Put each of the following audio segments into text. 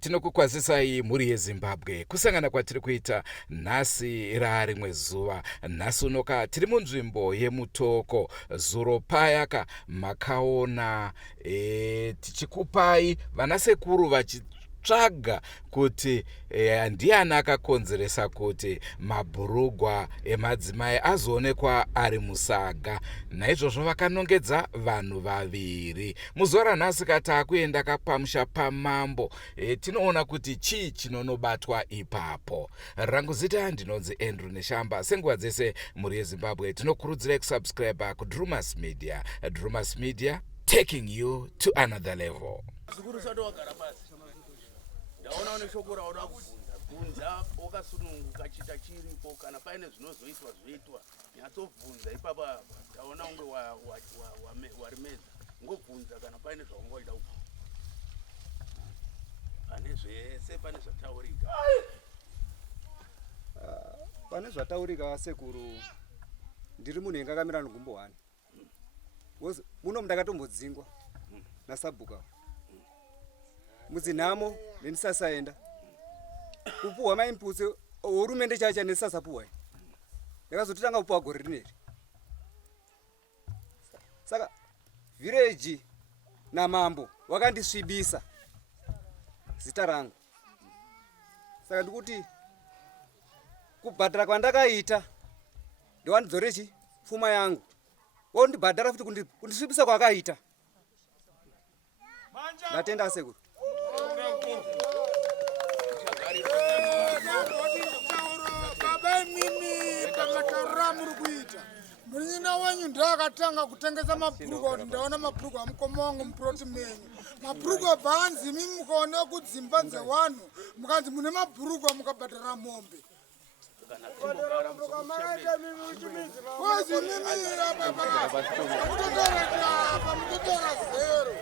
Tinokukwazisai mhuri yeZimbabwe kusangana kwatiri kuita nhasi rarimwe zuva. Nhasi unoka tiri munzvimbo yemutoko. Zuro payaka makaona tichikupai vanasekuru vachitsvaga kuti ndiani akakonzeresa kuti mabhurugwa emadzimai azoonekwa ari musaga. Naizvozvo vakanongedza vanhu vaviri. Muzuva ranhasi katakuenda kapamusha pamambo, tinoona kuti chii chinonobatwa ipapo. Rangu zita ndinonzi Andrew Neshamba. Senguva dzese mhuri yeZimbabwe tinokurudzirai kusubscribe kuDrumas Media. Drumas Media, taking you to another level. Ndaona uneshoko rauda kubvunza wakasununguka chita chiripo kana paine zvinozoitwa zvoitwa nyatsobvunza ipapa taona unge warimedza ngobvunza kana paine zvaungoida kubvunza pane zvese pane zvataurika pane zvataurika sekuru. Ndiri munhu engakamira nogumbo 1 muno mundakatombodzingwa naSabhuka mudzinhamo nendisasaenda kupuhwa maimputse hurumende chacha nedisasapuhwa ndakazototanga kupuhwa gore rineri. Saka village namambo wakandisvibisa zita rangu. Saka ndikuti kubhadhara kwandakaita ndowandidzore pfuma yangu wondibhadhara futi kundisvibisa kwakaita. Ndatenda sekuru. Munyina wenyu ndakatanga kutengesa mabhurugwa kuti ndaona mabhurugwa amukoma wangu muproti menyu. Mabhurugwa bhanzi mimi mukaona kudzimba dzewanhu mukanzi mune mabhurugwa mukabhadhara mombe. Wazi mimi baba mutotora zero.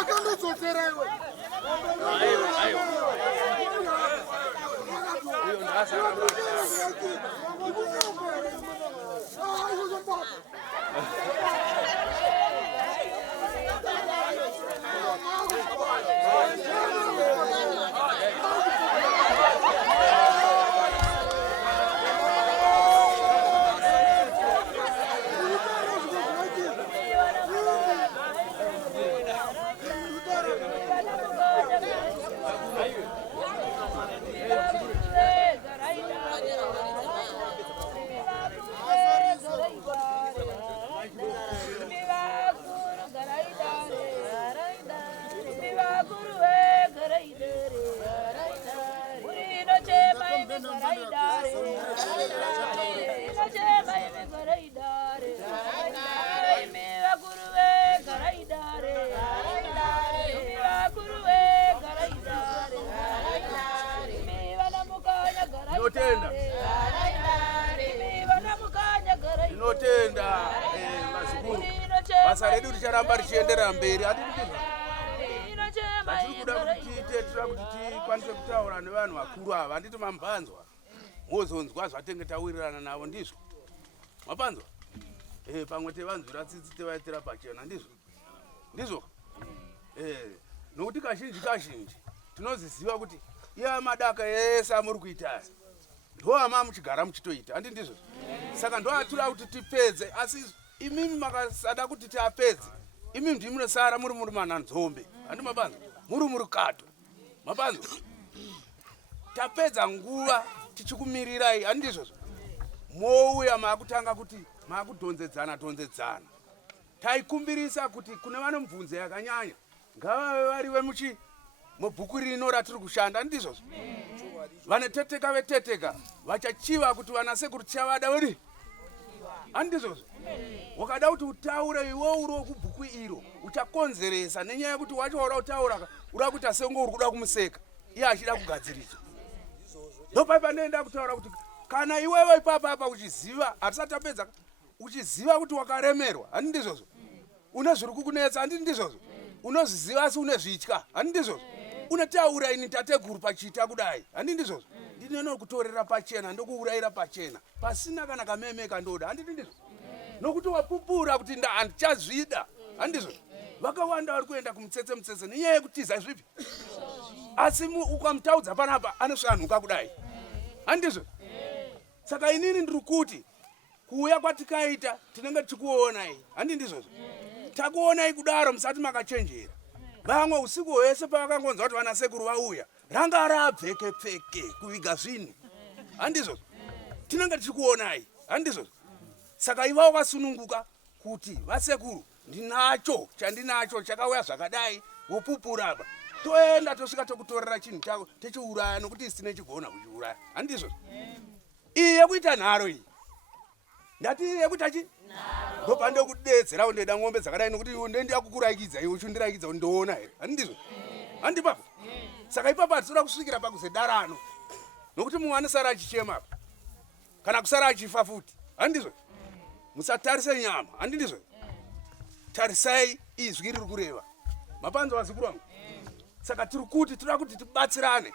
Akandodzosera iwe. Inotenda mazikuru basa redu richaramba richienderera mberi. Hatiri kuda kuti tiite kuti tikwanise kutaura nevanhu vakuru ava. Handiti mambanzwa mozonzwa zvatenge tawirirana navo ndizvo mapanzwa pamwe tevanzwira tsitsi tevaitira pachena ndizvo nokuti kazhinji tinoziziva kuti iya madaka ese amuri kuita ndo ama muchigara muchitoita handi ndizvo. Saka ndo atira kuti tipedze, asi imimi makasada kuti tiapedze imimi ndimunosara muri mananzombe handi mapanzwa muri kato mapanzwa tapedza nguva tichikumirirai handi ndizvo. mouya makutanga kuti makudhonzedzana taikumbirisa kuti kune vanomubvunza yakanyanya ngavave variwe mubhuku rino ratiri kushanda ndizvozvo vanoteteka veteteka vachachiva kuti vanasekuru chavada uri handizvozvo wakada kuti utaure iwe uri wekubhuku iro uchakonzeresa nenyaya yekuti wacho ura kutaura ura kuti asengo uri kuda kumuseka iye achida kugadziridzwa ndopaipa ndoenda kutaura kuti kana iwewe ipapapa uchiziva hatisati tapedza uchiziva kuti wakaremerwa handi ndizvozvo une zviri kukunetsa handi ndizvozvo unozviziva asi une zvitya handi ndizvozvo unotaura ini tateguru pachita kudai handi ndizvozvo ndinokutorera pachena ndokuurayira pachena pasina kana kamemeka ndoda handi ndizvozvo nokuti wapupura kuti handichazvida handi ndizvozvo vakawanda vari kuenda kumutsetse nenyaya yekutiza zvipi asi ukamutaudza panapa anosvanhuka kudai handi ndizvozvo saka inini ndiri kuti kuuya kwatikaita tinenge tichikuonai handi ndizvozvo takuonai kudaro musati makachenjera vamwe usiku hwese pavakangonzwa kuti vanasekuru vauya ranga rabvekepfeke kuviga zvinhu handizvozvo tinenge tichikuonai handizvozvo saka iva wakasununguka kuti vasekuru ndinacho chandinacho chakauya zvakadai wopupuraba toenda tosvika tokutorera chinhu chako tichiuraya nokuti isine chigona kuchiuraya handizvozvo iyi yekuita nharo iyi ndati yekuita chi ndopa ndokudedzera undeda ng'ombe dzakadai nokuti ndendiyakukuraikidza iwe uchindiraikidza kuti ndoona here handizvo handipapo saka ipapo hatitoda kusvikira pakuzedarano nokuti mumwe anosara achichema kana kusara achifa futi handizvo musatarise nyama handi ndizvo tarisai izwi riri kureva mapanzo wazikuru wangu saka tiri kuti toda kuti tibatsirane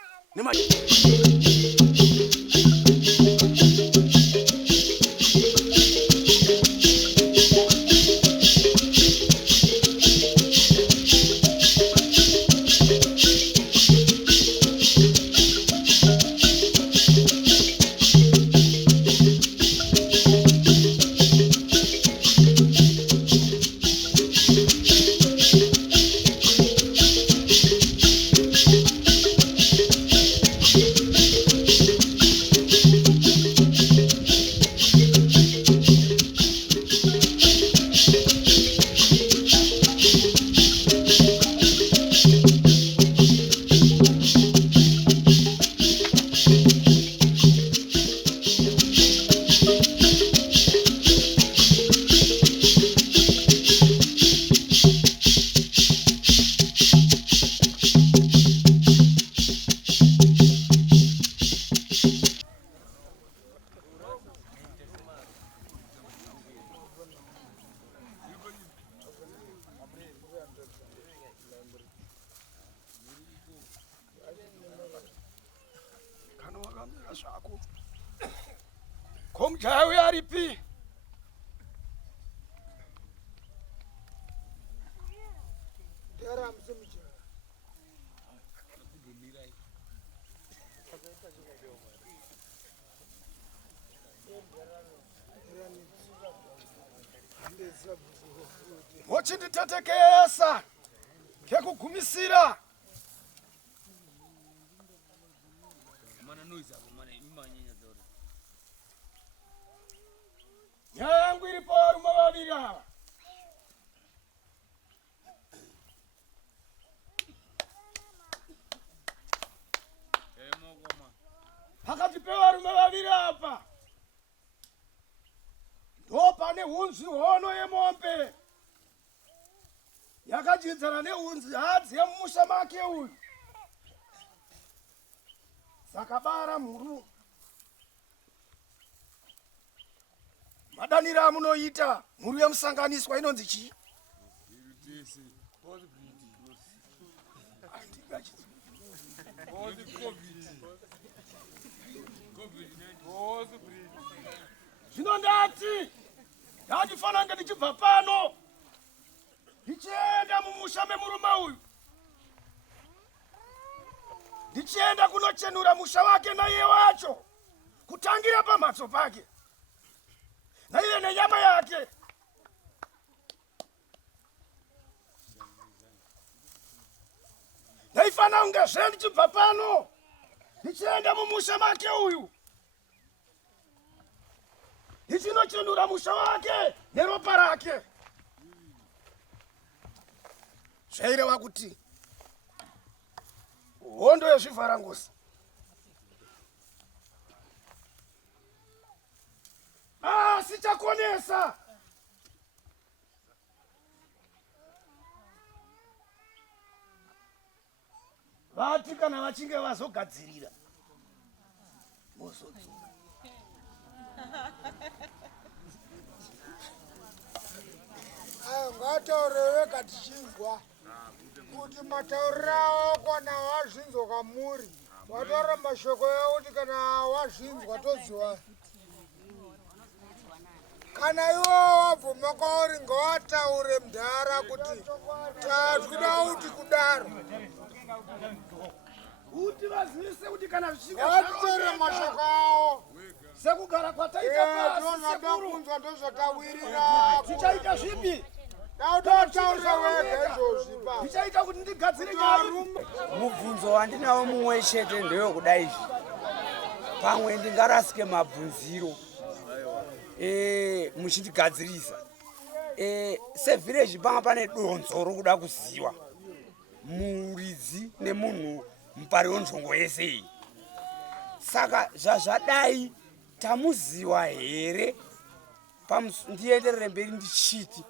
zvako komjaya uyo aripi mochinditetekesa kekugumisira nyaya yangu iripo varume vaviri ava pakati pevarume vaviri apa ndo pane hunzvi hono yemombe yakadyidzana nehunzi hadzi yemumusha make uyu dzakabara mhuru madaniro amunoita mhuru yemusanganiswa inonzi chii zvino ndati ndatifanira kunge ndichibva pano ndichienda mumusha memurume uyu ndichienda kunochenura musha wake naiye wacho kutangira pamhatso pake naiye nenyama yake ndaifanira kunge zve ndichibva pano ndichienda mumusha make uyu chinochenura musha wake neropa rake. Zvaireva kuti hondo yezvivharangosi asi chakonesa vati kana vachinge vazogadzirira mozodzoka. Ayo ngataurire katichinzwa kuti matauriro awo kana wazvinzwa kamuri wataura mashoko yawo kuti kana wazvinzwa todziwa. Kana iwo wabvuma kwauri ngawataure mudhara kuti tatwida kuti kudaro kuti vazivise kuti kana ngawataure mashoko awo sekugara kwataita pasi sekuru kunzwa ndozvatawirira tichaita zvipi tautaura wega izvozvi tichaita kuti ndigadzire nyari. Mubvunzo wandinawo mumwe chete ndeyokudai pamwe ndingarasike mabvunziro muchindigadzirisa sevillage panga pane donzo rokuda kuziwa muridzi nemunhu mupari wenzvongo yese iyi. Saka zvazvadai tamuziwa here ndienderere mberi ndichiti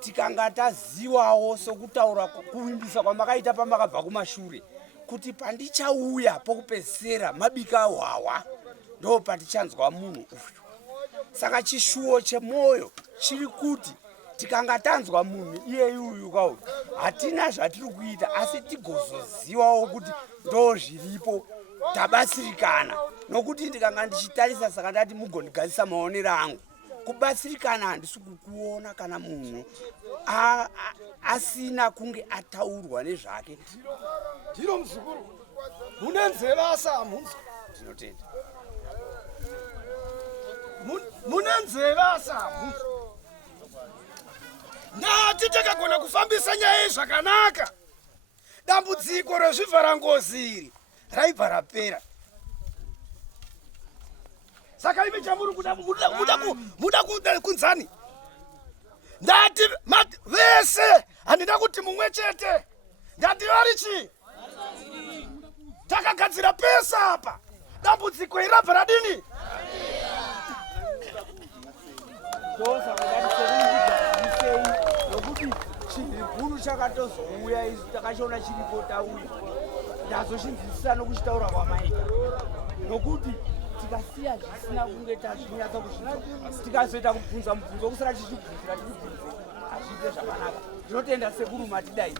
tikanga taziwawo sokutaura kuvimbisa kwamakaita pamakabva kumashure kuti pandichauya pokupedzisira mabika hwawa ndo patichanzwa munhu uyu. Saka chishuwo chemoyo chiri kuti tikanga tanzwa munhu iyeyuyu kauyu hatina zvatiri kuita asi tigozoziwawo kuti ndo zviripo tabatsirikana. Nokuti ndikanga ndichitarisa saka ndati mugondigadzisa maonero angu kubatsirikana handisi kukuona kana munhu asina kunge ataurwa nezvake. Ndiro muzukuru mune nzeve asamunzwa. Ndinotenda mune nzeve asamunzwa. Ndati takagona kufambisa nyaya zvakanaka dambudziko rezvivharangozi iri raibva rapera. Saka imi chamuri muda kunzani. Ndati vese handina kuti mumwe chete. Ndati vari chi takagadzira pesa apa dambudziko iri rabva radini. nokuti chimhiripunu chakatozouya isu takachiona chiripo tauya ndazochinzwisisa nokuchitaura kwamaita nokuti tikasiya zvisina kunge tazvinyatsa kuzvita tikazoita kubvunza mubvunzo kusara tichibvunzira hazviite zvakanaka. Ndinotenda sekuru matidai.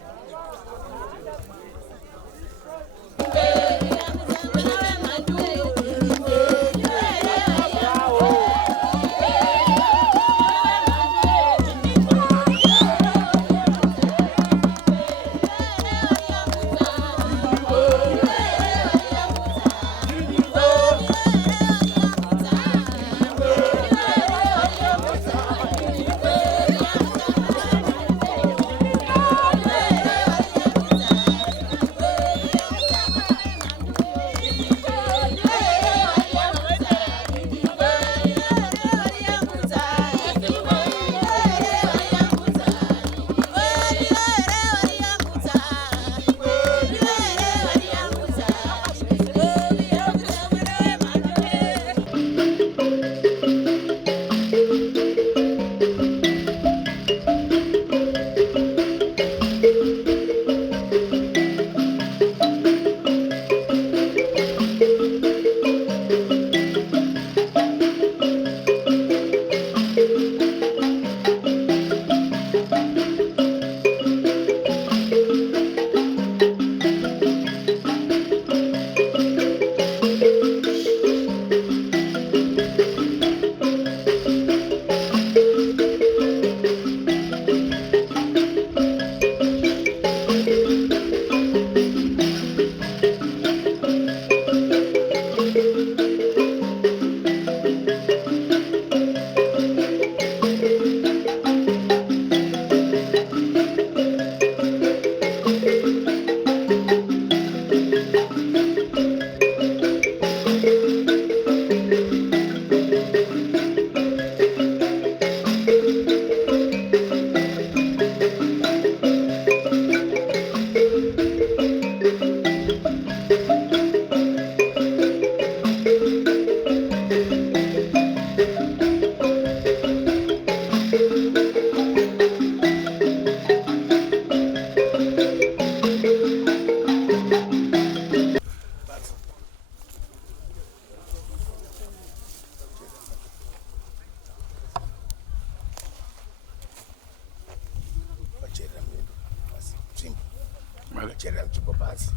Chera mchimbo basi.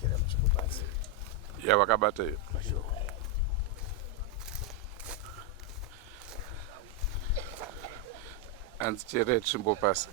Chera mchimbo basi. Ya wakabata hiyo. Anzichere chimbo pasi.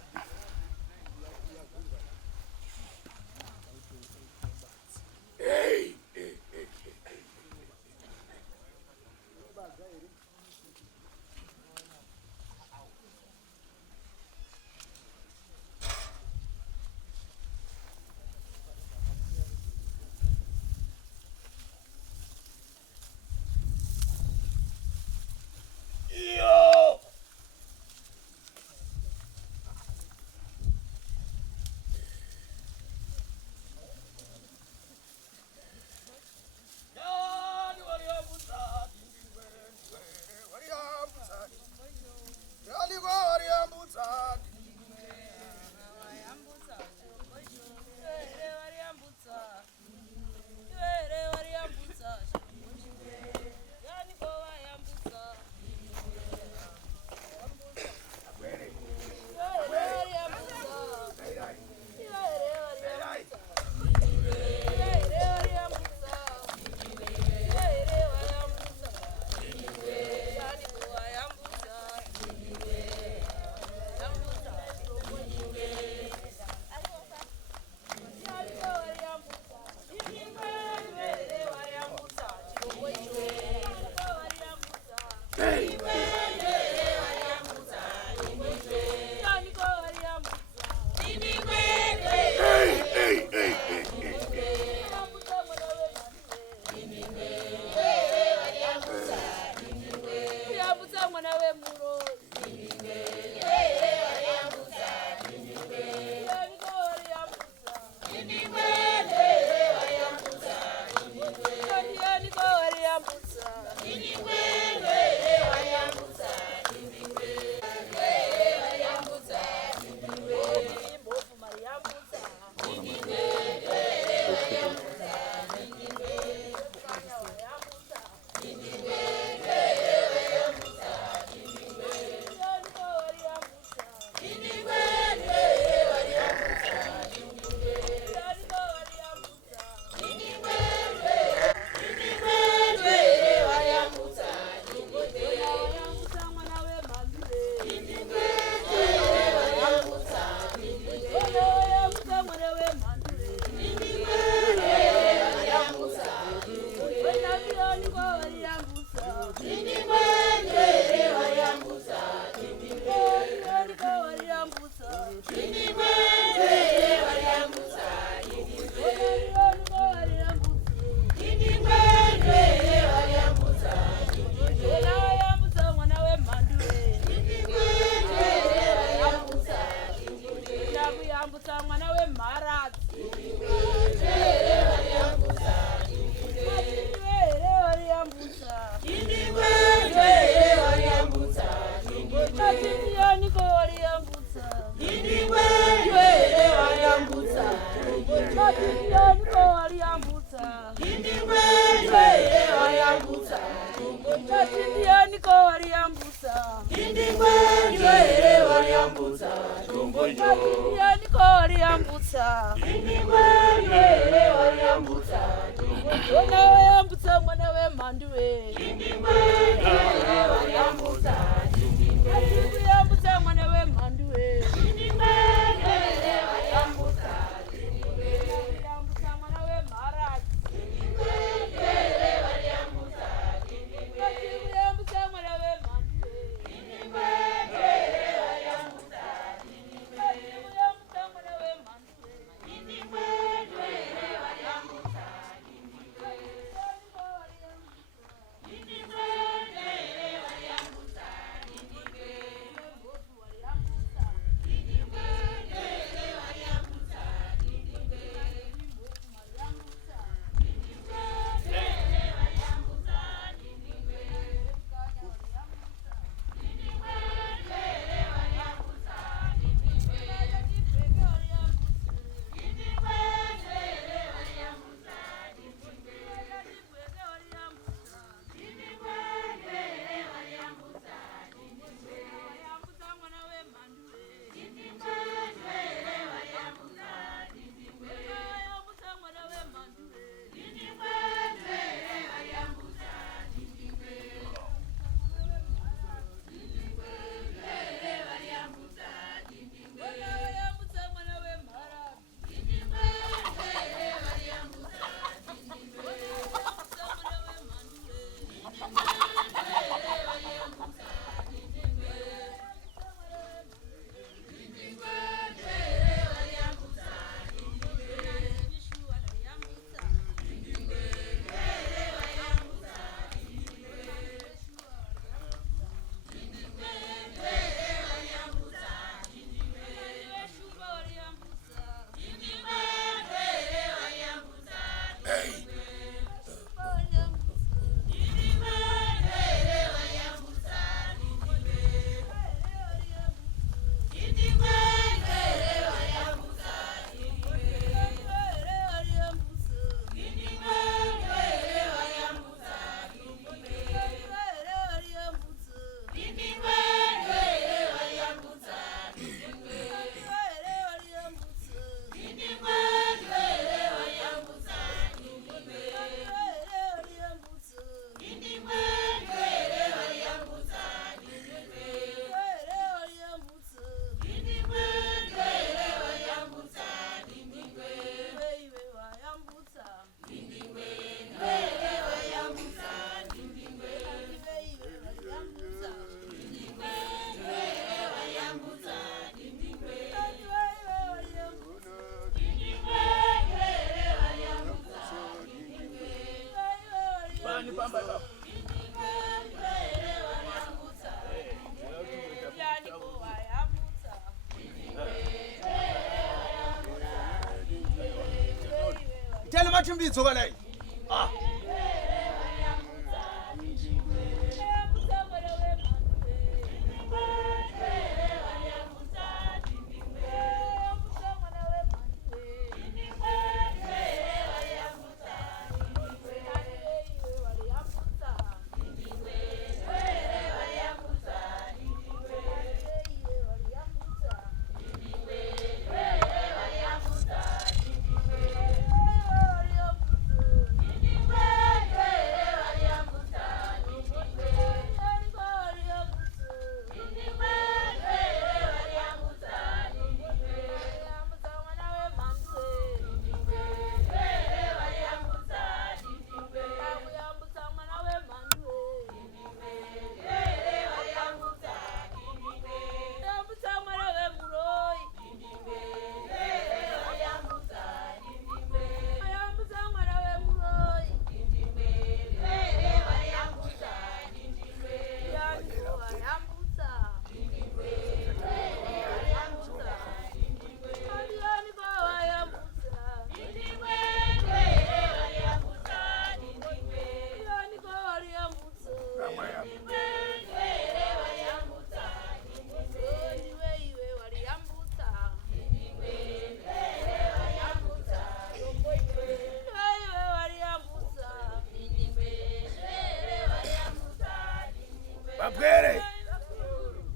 Indingwe Tell him what you mean, so what I.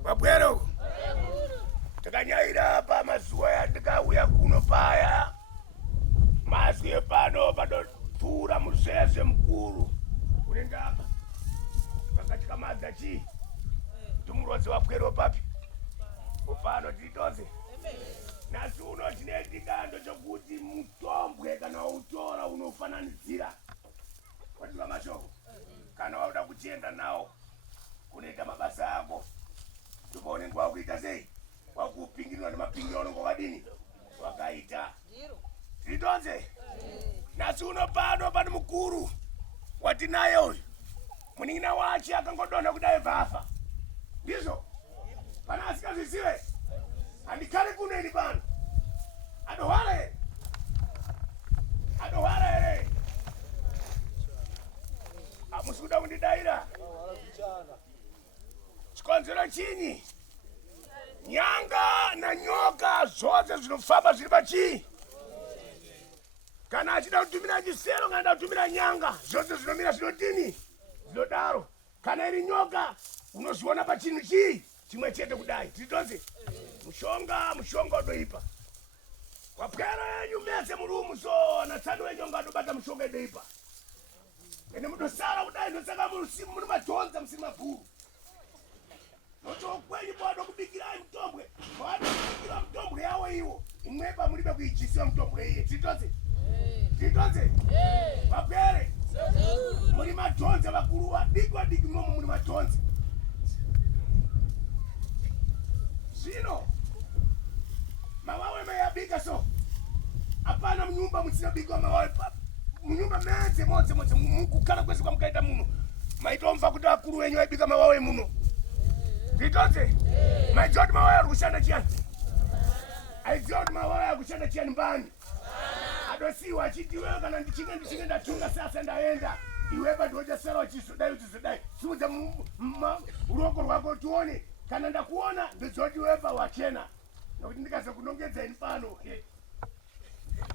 Wapwero takanyaira pa mazuwa yatikauya kuno paya mazwi pano padopfuura muzeze mukuru uri ndapa pakati kamadza chii tumurodzi wapwero papi upano titoze nasi uno tine chikando chokuti mutombwe kana wautora unofananidzira kwadiwa mashoko kana wauda kuchienda nawo kunoita mabasa ako tupone ngwa kuita sei wakupingirwa nemapingiro anongo wadini wakaita titoze nasi uno pano pani mukuru watinaye uyu muning'ina wache akangodonha kudai vafa ndizvo pana asikazvizive handikhale kuneni pano adohwara here hamusi kuda kundidaira chikonzero chinyi nyanga nanyoka zvose zvinofamba zviri pachii kana achida kutumira chisero kana kutumira nyanga zvose zvinomira zvinodini zvinodaro kana iri nyoka unozviona pachinhu chii chimwe chete kudai titozi mushonga udoipa wapwera yenyu mese murumu so natsani wenyonga adobata mushonga idoipa ene mudosara kudai ndosaka muri madhonza musiri mabhuru notokwenyu pawada kubikirai mutombwe pawada kubikira mutombwe yawo iwo imwepa muribe kuijisiwa mutombwe iye titozi wapwere muri madhonza vakuru wadiki momo muri madhonza zvino mawawe mayabika so hapana munyumba musinabikwa mawawe munyumba menze modze mukukhala kwese kwamukaita muno maitomva kuti akuru wenyu aibika mawawe muno nditoze maidziwa kuti mawawe ari kushanda chiyani aidziwa kuti mawawe ari kushanda chiyani mbani adosiwa achiti iwewe kana ndichinge ndatunga sasa ndaenda iwepa ndiwochasara uchizodai simudza ruoko rwako tione kana ndakuona ndizoti iwepa wachena nokuti ndikazokunongedzeni pano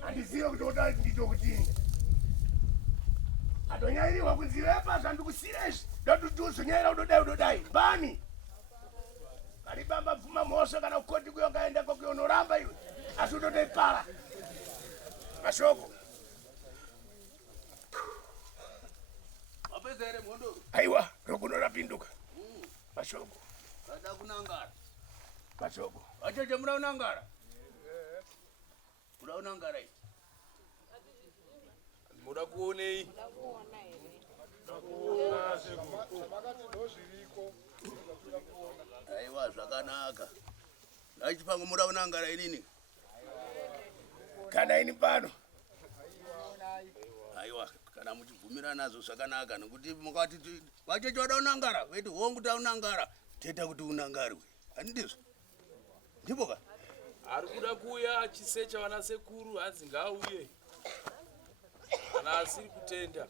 handizive kuti oda ndito kutini adonyairiwa kunzi iwepa zvandikusira izvi ndotuti uzonyaira udodai mbani kalibamba bvuma mhosva kana kukoti kuyo ngaenda kokuyo unoramba iwe asi utotoipara mashoko wapedza here mhondo aiwa rokuno rapinduka mashoko ada kunangara mashoko acheche muda unangara muda unangara iyi muda kuonei aiwa zvakanaka ndachipanga muda unangara inini kana ini pano aiwa kana muchibvumira nazo zvakanaka nekuti mukati vachechoda unangara veti hongu taunangara teta kuti unangari we handizvo ndipo ka ari kuda kuuya achisecha vana sekuru hanzi ngaauye kana asiri kutenda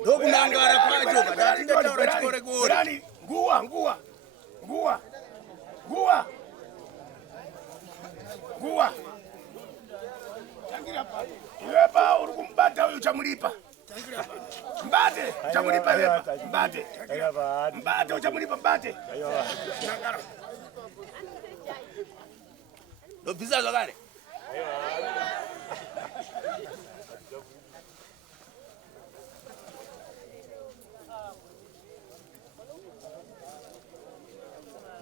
ndokunangara kwacho kana tindataura chikorekore nguwa iwe pa uri kumbata uyu chamulipa mbate chamulipa lepa mbate uchamulipa mbate ndobvisa zvakare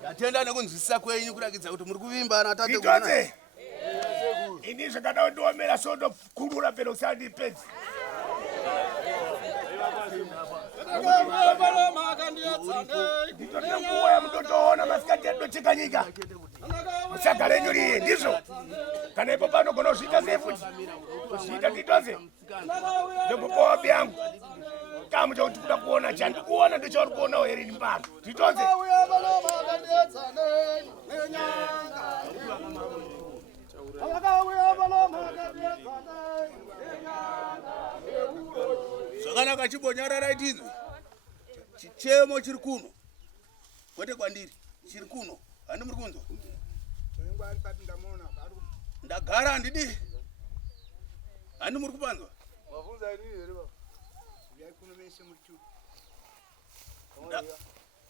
ndatenda nekunzwisisa kwenyu kurakidza kuti muri kuvimbana tate ini zvakada ndiomera sondo kurura pero kusandipedzi nditotenguwa mutotoona masikati adocheka nyika musaga renyu riye ndizvo kana ipo panogona kuzviita sei futi kuzviita titonze ndombopowapi yangu kamu chakuti kuda kuona chandikuona ndochauri kuonawo here ni mbano titonze zvakanaka chimbonyararai tinzwi chichemo chiri kuno kwete kwandiri chiri kuno handi muri kunzwa ndagara handidi handi muri kupanzwa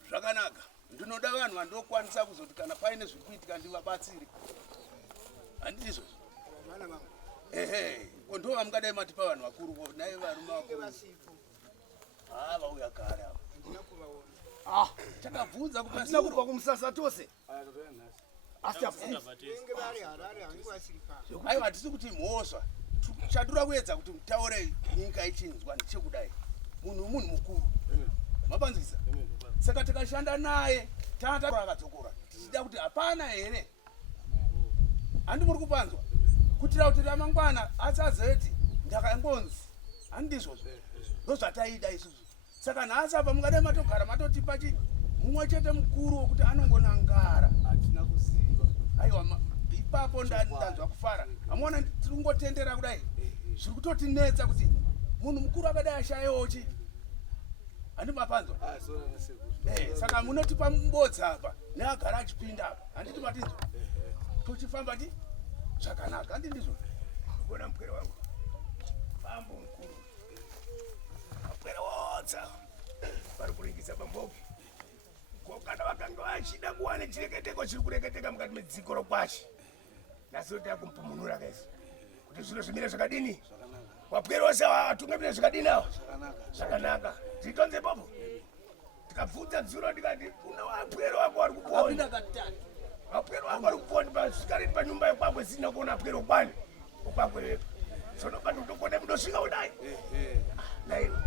zvakanaka ndinoda vanhu vandokwanisa kuzoti kana paine zviri kuitika ndivabatsiri handiti izvozvo ehe kondova mungadai matipa vanhu vakuru nai varume vakuru vauya kare ava takabvunza hatina kubva kumusasa tose aiwa hatisi kuti mhosva chatira kuedza kuti mutaurei nyika ichinzwa ndichekudai munhu munhu mukuru mapanzwisa saka tikashanda naye tataakadzokora tichida kuti hapana here handi muri kupanzwa kutira kuti ramangwana asazeti ndakangonzi handizvozvo ndozvataida isusu saka nhasi apa mungadai matogara matotipa mumwe chete mukuru wokuti anongonangara hatina kuziva aiwa ipapo ndanzwa kufara hamuona tiri kungotendera kudai zviri kutotinetsa kuti munhu mukuru akadai ashayewochi handi mapanzwa saka munotipa mbodzi apa neagara achipinda apa handiti matinzwa tochifamba ti zvakanaka handi ndizvo kuona mupwere wangu bambo mukuru mapwere wotsa vari kuringisa bambopi kokana vakanga vachida kuwana chireketeko chiri kureketeka mukati medziko rokwashi nasoti akumpumunura kaisi kuti zviro zvimire zvakadini wapwere wose atungamire zvakadini awo zvakanaka titonze popo tikabvunza dzuro ndikati kuna wapwere wako vari kuponi apwere wako vari kuponi pasvikareni panyumba yokwakwe sina kuona apwere ukwani ukwakwerepo sonobati utokone kundosvika udai naiwe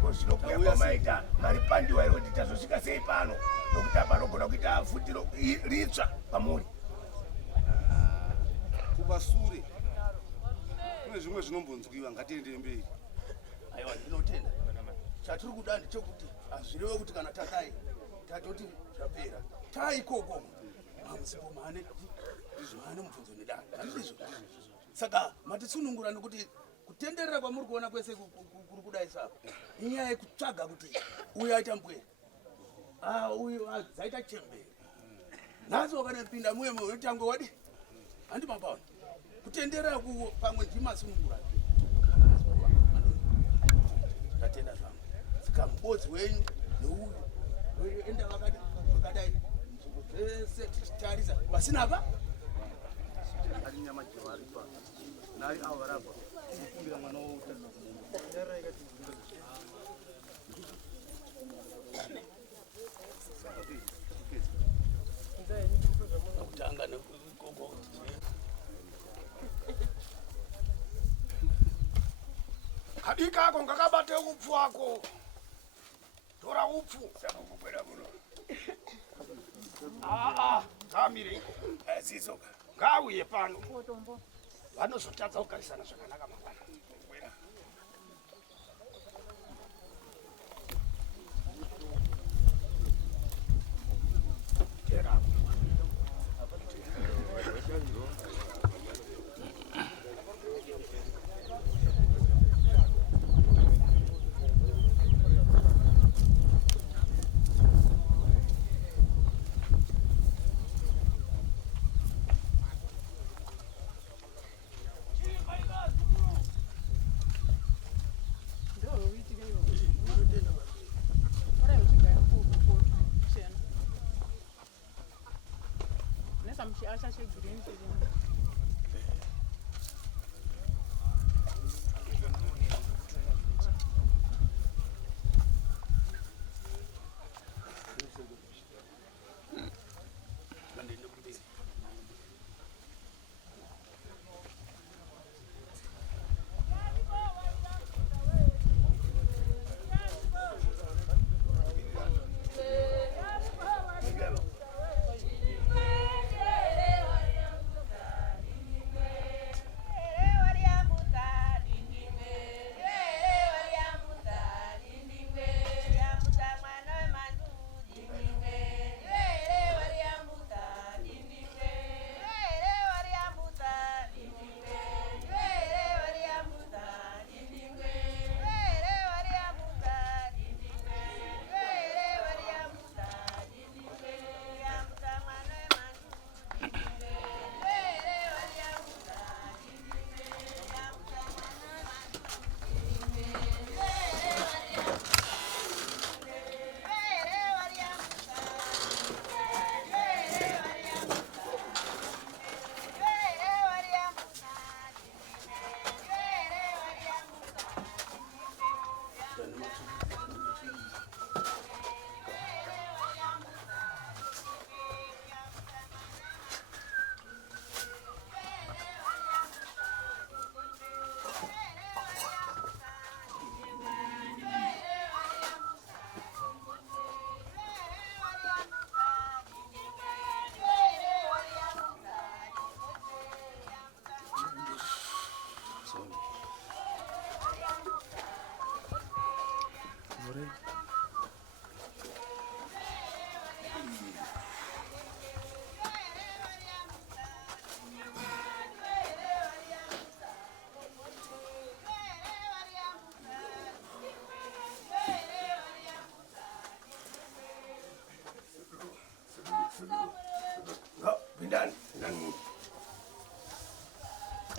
kozvinokuya kwamaita maripandiwa iro kuti tazosvika sei pano nokuti apa anogona kuita futiro ritsva pamuri kupasure kune zvimwe zvinombonzwiwa ngatiendere mberi aiwa ndinotenda chatiri kuda ndechekuti hazvireve kuti kana takai tatoti zvapera taikoko mamusipomane mubvunzo nedana handizvo saka matitsunungura nekuti kutenderera kwamuri kuona kwese kuri kudai sapa inyaya yekutsvaga kuti uyu aita mbwere uyu azaita chembere nhasi wakanapinda muye unotangwe wadi handi mapaona kutenderera kuwo pamwe ndimasunungura tatenda zvangu saka mubodzi wenyu neuyu enda vakadai nzvimbo dzese tichitarisa vasina pa ari nyama jevari pa nai avarapa kumbira mwana woutana kutanga nekoko kadikako ngakabate upfu wako tora upfu sakukukwera muno kamire zizoka ngauye pano vanozotadza kugarisana zvakanaka mangwana.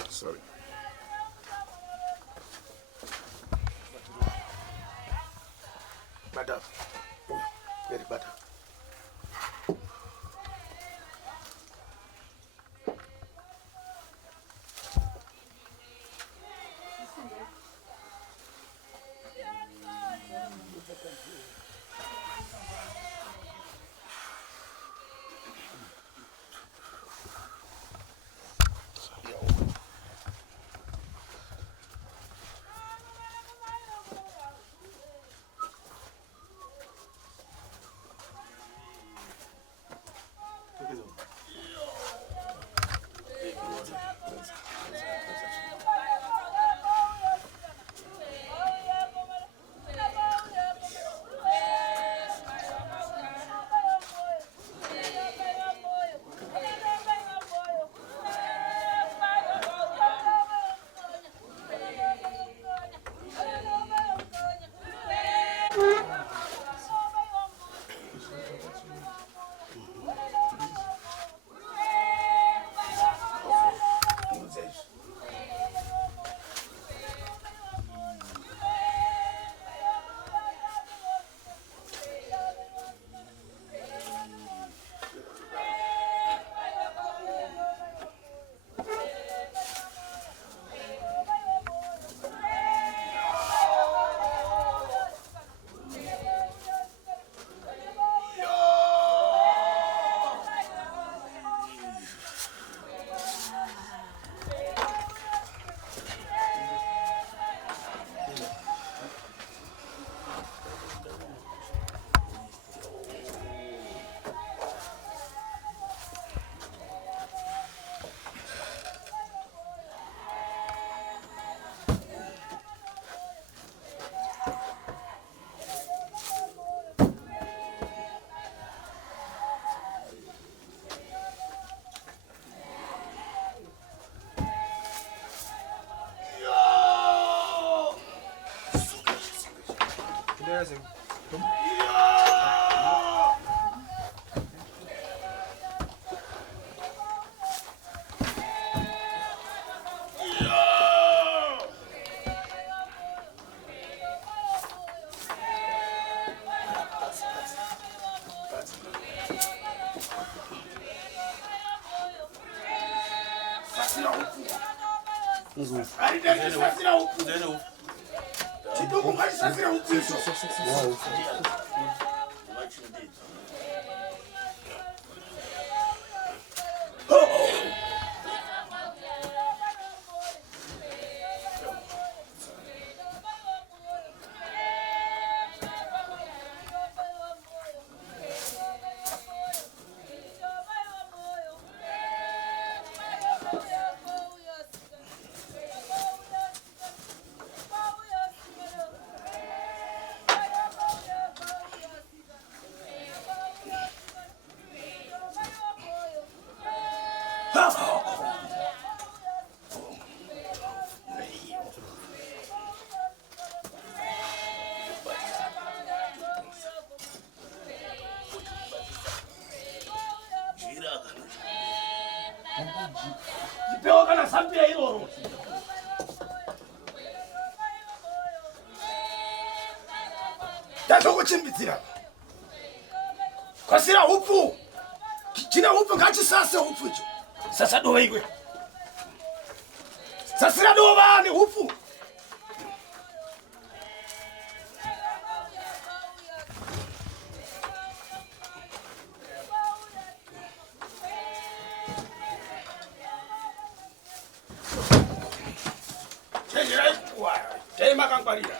Sorry. Madam, very bad. Endelea Sekuru. Ipewa kana sambia iroro. Tachokuchimbidzira. Kwasira upu. China upu ngachisase upu icho. Sasa dova ikwe. Sasira dova ne upu. Makangbarira.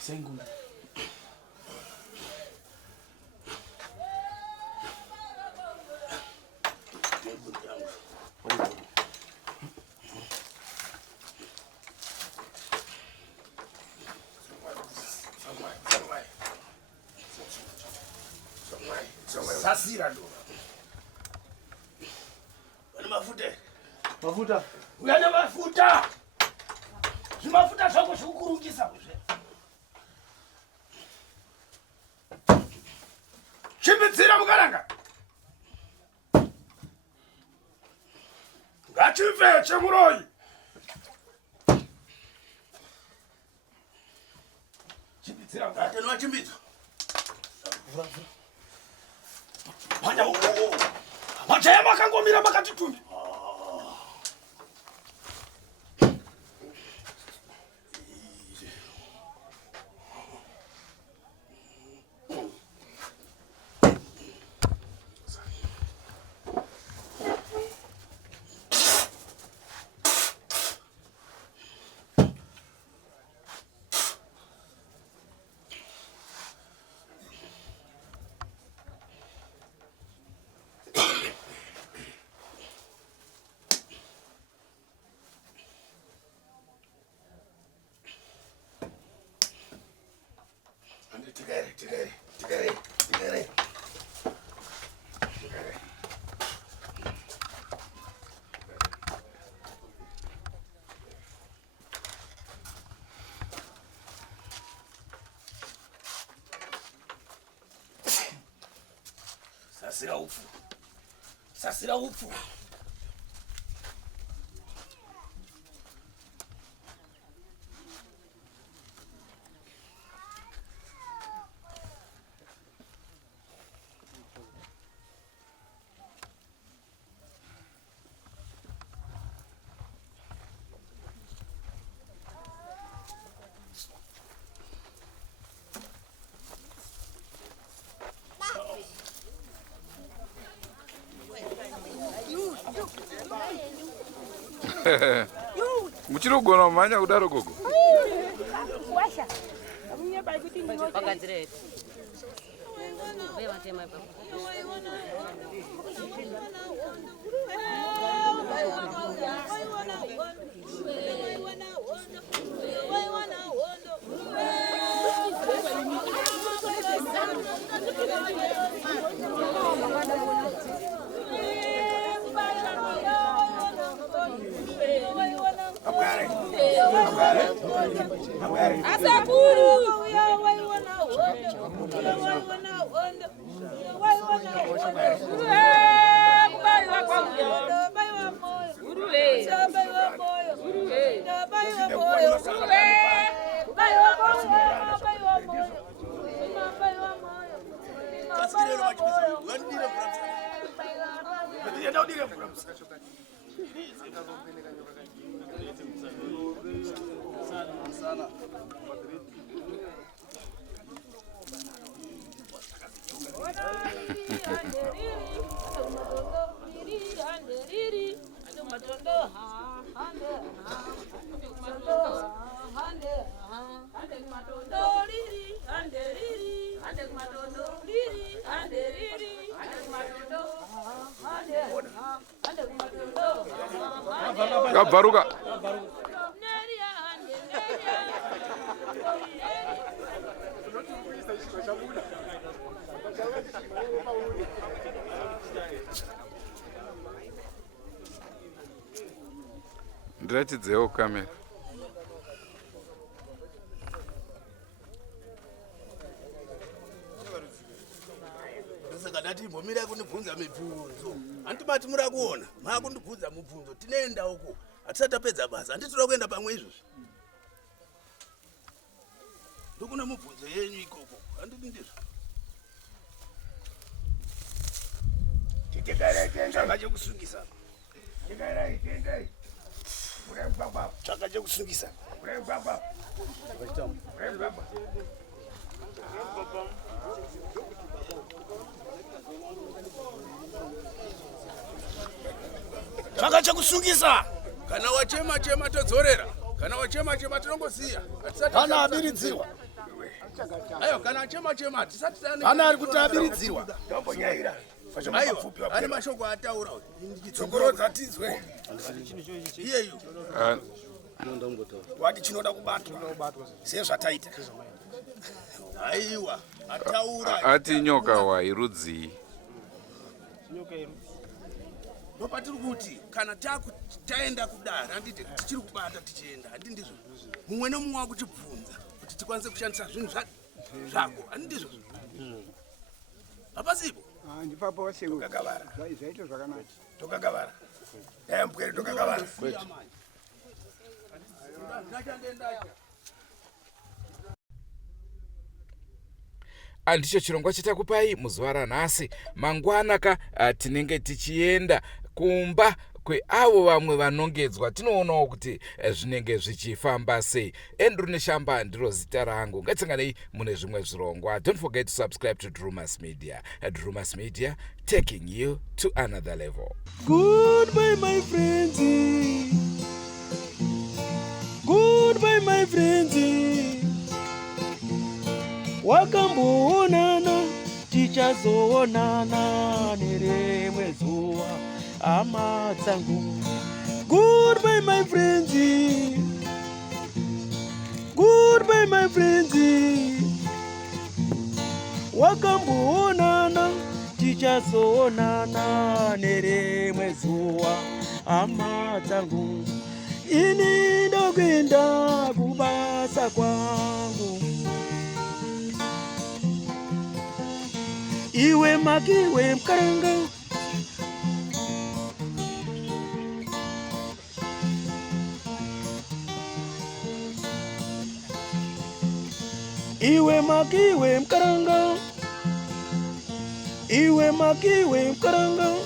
Sengu. Sasira ndo. Wani mafuta. Mafuta. Uyana mafuta. Zimafuta zvako zvikukurungisa kuzve. Chimbidzira mukaranga. Ngachimve chemuroyi. Chimbidzira ngateno wachimbidza. Manya uko. Majaya makangomira makatitumbi. Tigere. Sasira ufu. Muchiri kugona kumhanya kudaro gogo? Washa. Amunye kuti ndingo. Pagadzire. Wewe watema ipapo. Gabaruka. Ndiratidzeo kamera. Dati mbomira kunibvunza mibvunzo. Andimati muri kuona. Makundibvunza mubvunzo. Tinoenda uko. Atisatapedza basa. Anditoda kuenda pamwe izvozvo. Ndokuna mubvunzo yenyu ikoko. Anditi ndizvo. Chaka chekusungisa. Chaka chekusungisa. Chaka chekusungisa. Kana wachema chema todzorera. Kana wachema chema tinongosiya. Kana abiridzirwa. Ayo kana chema chema tisati tane. Kana ari kuti abiridzirwa. Tombonyaira. Ayo ari mashoko ataura. Tsongorodza tizwe. Iyeyo. Wati chinoda kubatwa. Sezvataita. Aiwa ataura. Ati nyoka wairudzi. Nyoka irudzi. Ndopatiri kuti kana taenda kudara handiti tichiri kubata tichienda handi ndizvo mumwe nomumwe wakuchibvunza kuti tikwanise kushandisa zvinhu zvako handi ndizvo hapasipo ndipapo sekuru tokagavara zvaita zvakanaka tokagavara dayambwere tokagavara Andicho chirongwa chatakupai muzuva ranhasi. Mangwanaka tinenge tichienda kumba kweavo vamwe vanongedzwa. Tinoonawo kuti zvinenge zvichifamba sei. Andrew Neshamba ndiro zita rangu. Ngatsanganei mune zvimwe zvirongwa. Don't forget to subscribe to Drumas Media. Drumas Media, taking you to another level. Goodbye my friends. Goodbye my friends. Wakamboonana tichazoonana nerimwe zuva hama dzangu. Goodbye my friends. Goodbye my friends. Wakamboonana tichazoonana nerimwe zuva hama dzangu. Ini ndokwenda kubasa kwangu. Iwe magiwe mkaranga. Iwe magiwe mkaranga. Iwe magiwe mkaranga.